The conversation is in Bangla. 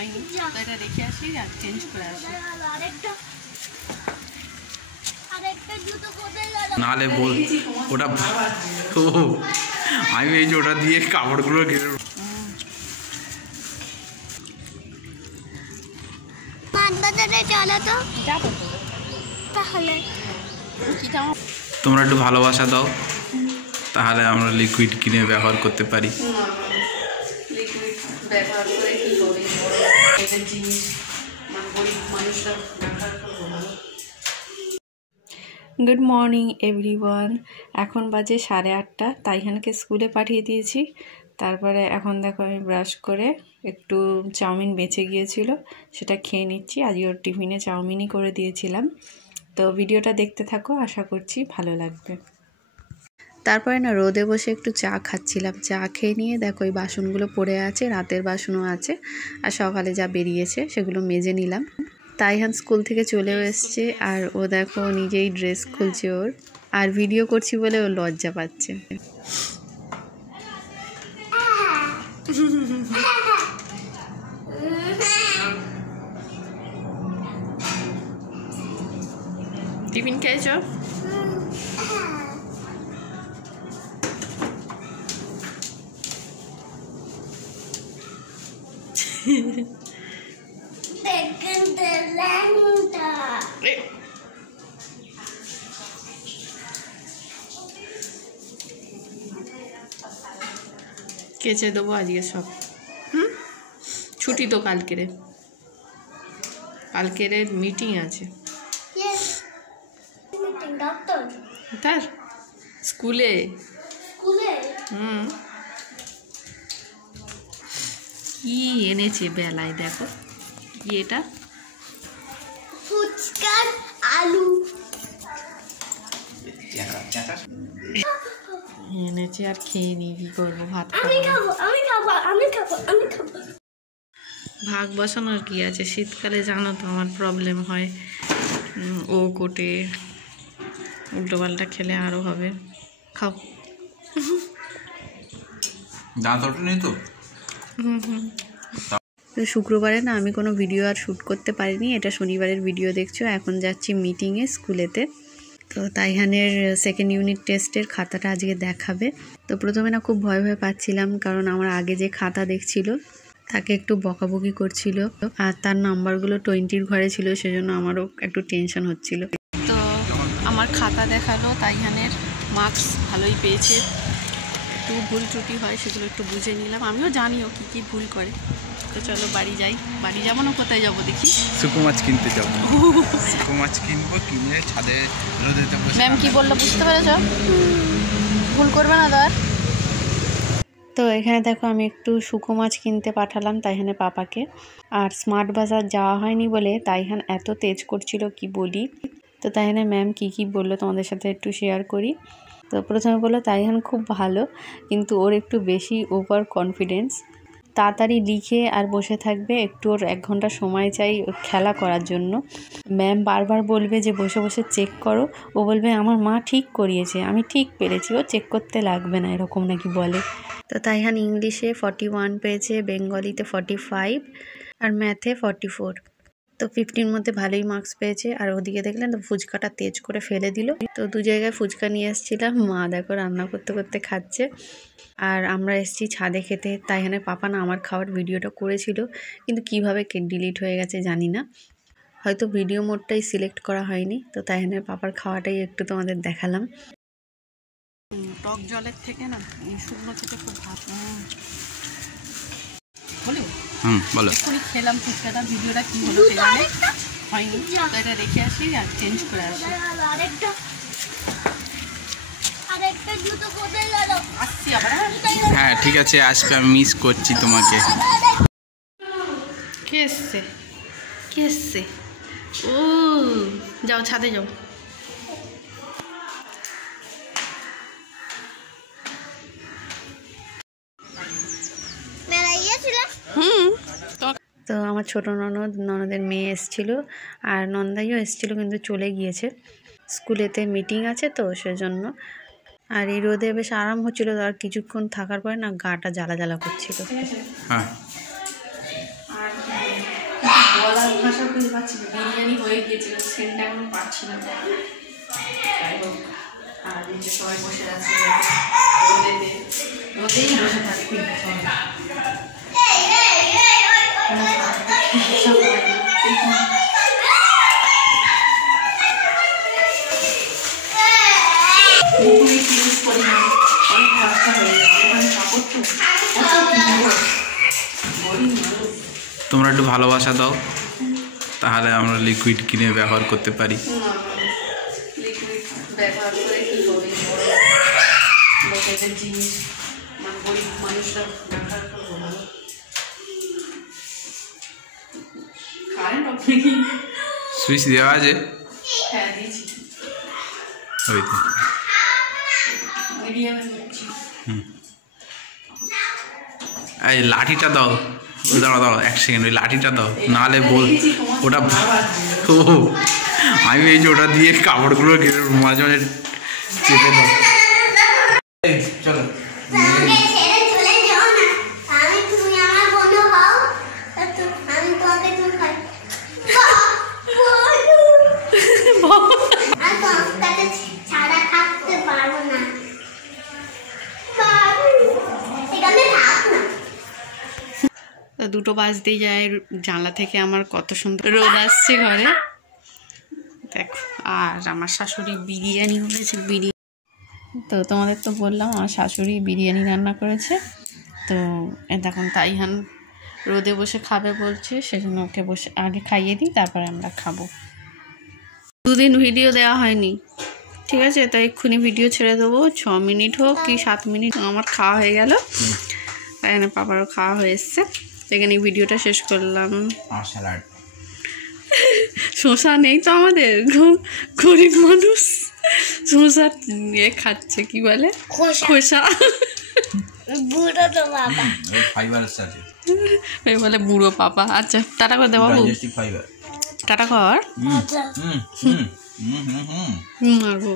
হয়নি, তো এটা রেখে আসি আর চেঞ্জ করে আসি। নাহলে বল ওটা আমি এই যে ওটা দিয়ে কাপড়গুলো ঘিরে তোমরা একটু ভালোবাসা দাও, তাহলে আমরা লিকুইড কিনে ব্যবহার করতে পারি। লিকুইড ব্যবহার করে কি হবে, এটা জিনিস গরিব মানুষরা ব্যবহার করবো না। গুড মর্নিং এভরিওয়ান, এখন বাজে 8:30। তাইহানকে স্কুলে পাঠিয়ে দিয়েছি। তারপরে এখন দেখো আমি ব্রাশ করে একটু চাউমিন বেঁচে গিয়েছিল, সেটা খেয়ে নিচ্ছি। আজকে ওর টিফিনে চাউমিনই করে দিয়েছিলাম। তো ভিডিওটা দেখতে থাকো, আশা করছি ভালো লাগবে। তারপরে না রোদে বসে একটু চা খাচ্ছিলাম। চা খেয়ে নিয়ে দেখো এই বাসনগুলো পড়ে আছে, রাতের বাসনও আছে, আর সকালে যা বেরিয়েছে সেগুলো মেজে নিলাম। তাইহান স্কুল থেকে চলেও এসছে, আর ও দেখো নিজেই ড্রেস খুলছে ওর, আর ভিডিও করছি বলে ও লজ্জা পাচ্ছে। টিফিন খেয়েছো? কেচে দেবো আজকে সব। ছুটি তো কালকেরে মিটিং আছে তার স্কুলে। কি এনেছে বেলায়, দেখো কি এটা, ফুচকার আলু এনেছে, আর খেয়ে নি, কি করবো, ভাত ভাগ বসানোর কি আছে। শীতকালে জানো তো আমার প্রবলেম হয়, ও কোটে, উল্টোপাল্টা খেলে আরো হবে। খাও। তো শুক্রবারে না আমি কোনো ভিডিও আর শ্যুট করতে পারিনি, এটা শনিবারের ভিডিও দেখছো। এখন যাচ্ছি মিটিংয়ে স্কুলেতে। তো তাইহানের সেকেন্ড ইউনিট টেস্টের খাতাটা আজকে দেখাবে। তো প্রথমে না খুব ভয় পাচ্ছিলাম, কারণ আমার আগে যে খাতা দেখছিল তাকে একটু বকাবকি করছিল, আর তার নাম্বারগুলো 20-র ঘরে ছিল, সেজন্য আমারও একটু টেনশন হচ্ছিল। তো আমার খাতা দেখালো, তাইহানের মার্কস ভালোই পেয়েছে। একটু ভুল ত্রুটি হয়, সেগুলো একটু বুঝে নিলাম। আমিও জানিও কি কি ভুল করে। তো চলো বাড়ি যাই। বাড়ি যাবো না, কোথায় যাবো দেখি? শুকো মাছ কিনতে যাবো। শুকো মাছ কিনবো, কিনে ছাদে রোদে দেবো। ম্যাম কি বললো বুঝতে পেরেছো? ভুল করবে না দাদা। তো এখানে দেখো আমি একটু শুকো মাছ কিনতে পাঠালাম তাইহানের পাপাকে। আর স্মার্ট বাজার যাওয়া হয়নি বলে তাইহান এত তেজ করছিল কি বলি। তো তাইহানের ম্যাম কি বললো তোমাদের সাথে একটু শেয়ার করি। তো প্রথমে বললো তাইহান খুব ভালো, কিন্তু ওর একটু বেশি ওভার কনফিডেন্স। তাড়াতাড়ি লিখে আর বসে থাকবে, একটু ওর 1 ঘন্টা সময় চাই খেলা করার জন্য। ম্যাম বারবার বলবে যে বসে বসে চেক করো, ও বলবে আমার মা ঠিক করিয়েছে, আমি ঠিক পেরেছি, ও চেক করতে লাগবে না, এরকম নাকি বলে। তো তাইহান ইংলিশে 41 পেয়েছে, বেঙ্গলিতে 45, আর ম্যাথে 44। তো 50-র মধ্যে ভালোই মার্কস পেয়েছে। আর ওদিকে দেখলেন তো ফুচকাটা তেজ করে ফেলে দিল। তো 2 জায়গায় ফুচকা নিয়ে এসেছিলাম, মা দেখো রান্না করতে করতে খাচ্ছে, আর আমরা এসেছি ছাদে খেতে। তাইহানের পাপা না আমার খাওয়ার ভিডিওটা করেছিল, কিন্তু কিভাবে ডিলিট হয়ে গেছে জানি না, হয়তো ভিডিও মোডটাই সিলেক্ট করা হয়নি। তো তাইহানের পাপার খাওয়াটাই একটু তোমাদের দেখালাম। টক জলের থেকে না শুকনো খেতে খুব ভালো। বলো। এক্ষুনি খেলাম ফুচকাটা, ভিডিওটা কি হলো সেখানে হয়নি, তো এটা রেখে আসি আর চেঞ্জ করে আসি। আসছি আবার। হ্যাঁ ঠিক আছে, আসবে, আমি মিস করছি তোমাকে। কে এসছে? ও যাও ছাদে যাও। তো আমার ছোট ননদের মেয়ে এসেছিলো, আর নন্দাইও এসেছিলো, কিন্তু চলে গিয়েছে। স্কুলেতে মিটিং আছে তো সেজন্য। আর এই রোদে বেশ আরাম হচ্ছিলো, আর কিছুক্ষণ থাকার পরে না গাটা জ্বালা করছিল। হ্যাঁ গলার ভাষা খুঁজে পাচ্ছি না, বিরিয়ানি হয়ে গিয়েছিল, সেন্টটা এখনো পাচ্ছি না। যাই হোক, আর নিচে সবাই বসে আছে, রোদেই বসে থাকবে অনেক রাস্তা হয়ে যায়, ওখানে কাপড় তো তোমরা একটু ভালোবাসা দাও, তাহলে আমরা লিকুইড কিনে ব্যবহার করতে পারি। লিকুইড ব্যবহার করে কি হবে, লোকেদের জিনিস মানে গরিব মানুষরা ব্যবহার করবো না। কারেন্ট অফ নাকি? সুইচ দেওয়া আছে? হ্যাঁ দিয়েছি। ওই তো মিডিয়ামে দিচ্ছি। এই লাঠিটা দাও, দাঁড়াও দাঁড়াও 1 সেকেন্ড, ওই লাঠিটা দাও, নাহলে বল ওটা। ও আমি এই যে ওটা দিয়ে কাপড়গুলো মাঝে মাঝে চেপে দাও। চলো দুটো বাজতেই যায়, জানলা থেকে আমার কত সুন্দর রোদ আসছে ঘরে দেখো। আর আমার শাশুড়ি বিরিয়ানি করেছে, তো তোমাদের তো বললাম আমার শাশুড়ি বিরিয়ানি রান্না করেছে। তো এখন তাইহান রোদে বসে খাবে বলছে, সেজন্য ওকে বসে আগে খাইয়ে দিই, তারপরে আমরা খাবো। 2 দিন ভিডিও দেওয়া হয়নি, ঠিক আছে, তো এক্ষুনি ভিডিও ছেড়ে দেবো, 6 মিনিট হোক কি 7 মিনিট। আমার খাওয়া হয়ে গেল, এখানে পাপারও খাওয়া হয়ে এসছে, এখানে ভিডিওটা শেষ করলাম। শসা নেই তো আমাদের, গরিব মানুষ শসা নিয়ে খাচ্ছে, কি বলে খোসা, বুড়ো তো বাবা বলে বুড়ো পাপা। আচ্ছা টাটা করে দেবো, টাটা কর, মারবো।